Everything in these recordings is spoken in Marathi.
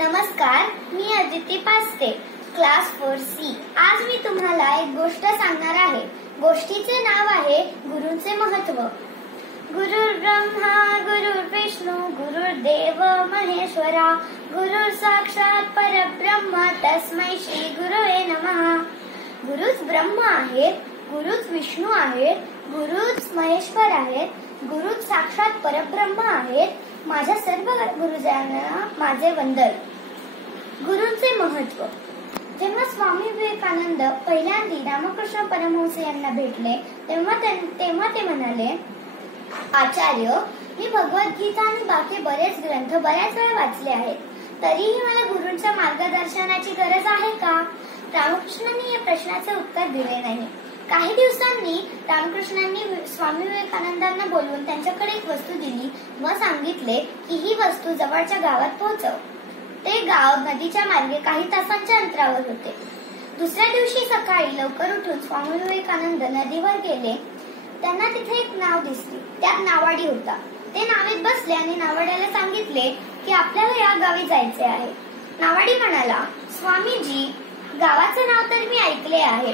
नमस्कार, मी अदिती पास्ते, क्लास 4C। आज मी तुम्हाला एक गोष्ट सांगणार आहे। गोष्टीचे नाव आहे गुरूंचे महत्त्व। गुरुर् ब्रह्मा गुरुर्विष्णू गुरुर्देव महेश्वरा, गुरुर् साक्षात परब्रह्म तस्मै श्री गुरवे नमः। गुरुच ब्रह्म आहेत, गुरुच विष्णू आहेत, गुरुच महेश्वर आहेत, गुरुच साक्षात परब्रह्म आहेत। माझ्या सर्व गुरुजनांना माझे वंदन। गुरूंचे महत्त्व। जेव्हा स्वामी विवेकानंद पहिल्यांदा रामकृष्ण परमहंस यांना भेटले तेव्हा ते म्हणाले, आचार्य, मी भगवद्गीता आणि बाकी बरेच ग्रंथ बऱ्याच वेळा वाचले आहेत, तरीही मला गुरूंच्या मार्गदर्शनाची गरज आहे का? रामकृष्णांनी या प्रश्नाचे उत्तर दिले नाही। काही दिवसांनी रामकृष्णांनी स्वामी विवेकानंदांना बोलवून त्यांच्याकडे एक वस्तू दिली व सांगितले की ही वस्तू जवळच्या गावात पोहोचव। ते गाव नदीच्या मार्गे काही तासांच्या अंतरावर होते। दुसऱ्या दिवशी सकाळी लवकर उठून स्वामी विवेकानंद नदीवर गेले। त्यांना तिथे एक नाव दिसली, त्यात नावाडी होता। ते नावेत बसले आणि नावाड्याला सांगितले की आपल्याला या गावी जायचे आहे। नावाडी म्हणाला, स्वामीजी, गावाचे नाव तर मी ऐकले आहे,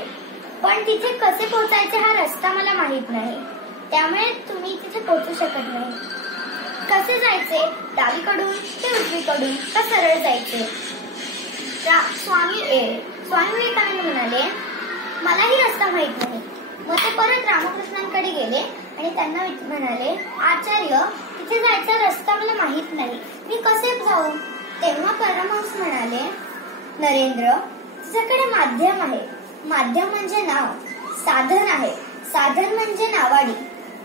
पण तिथे कसे पोहोचायचे हा रस्ता मला माहित नाही, त्यामुळे तुम्ही तिथे पोहोचू शकत नाही। कसे जायचे? डावीकडून ते उजवीकडून का सरळ जायचे? स्वामी विवेकानंद म्हणाले, मलाही रस्ता माहित नाही। मग ते परत रामकृष्णांकडे गेले आणि त्यांना म्हणाले, आचार्य, तिथे जायचा रस्ता मला माहित नाही, मी कसे जाऊ? तेव्हा परमहंस म्हणाले, नरेंद्र, तुझ्याकडे माध्यम आहे। माध्यम म्हणजे नाव, साधन आहे, साधन म्हणजे नावाडी।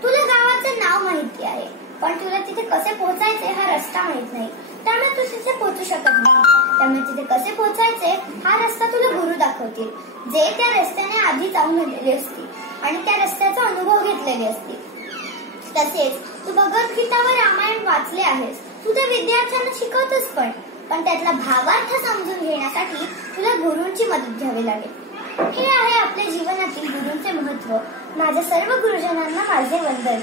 तुला गावाचे नाव माहिती आहे, पण तुला तिथे कसे पोहोचायचे हा रस्ता माहित नाही, त्यामुळे तू तिथे पोहोचू शकत नाही। त्यामुळे तिथे कसे पोहोचायचे हा रस्ता तुला गुरु दाखवतील, जे त्या रस्त्याने आधी जाऊन आलेले असतील आणि त्या रस्त्याचा अनुभव घेतलेले असतील। तसेच तू भगवद्गीता व रामायण वाचले आहेस, तू त्या विद्यार्थ्यांना शिकवतोस, पण त्यातला भावार्थ समजून घेण्यासाठी तुला गुरूंची मदत घ्यावी लागेल। हे आहे आपल्या जीवनातील गुरूंचे महत्त्व। माझ्या सर्व गुरुजनांना माझे वंदन।